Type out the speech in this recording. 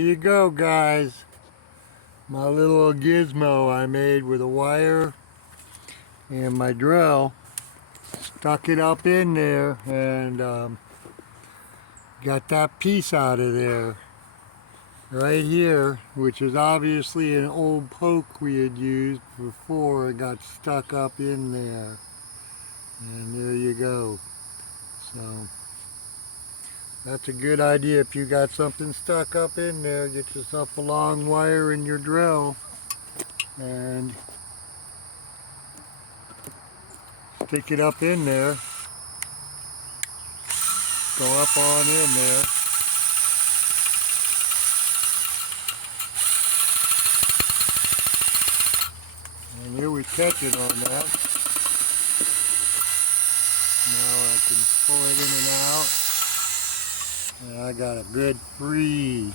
you go, guys. My little gizmo I made with a wire and my drill. Stuck it up in there and got that piece out of there. Right here, which is obviously an old poke we had used before. It got stuck up in there. And there you go. So that's a good idea. If you got something stuck up in there, get yourself a long wire in your drill and stick it up in there. Go up on in there. And here we catch it on that. Now I can pull it in and out. And I got a good free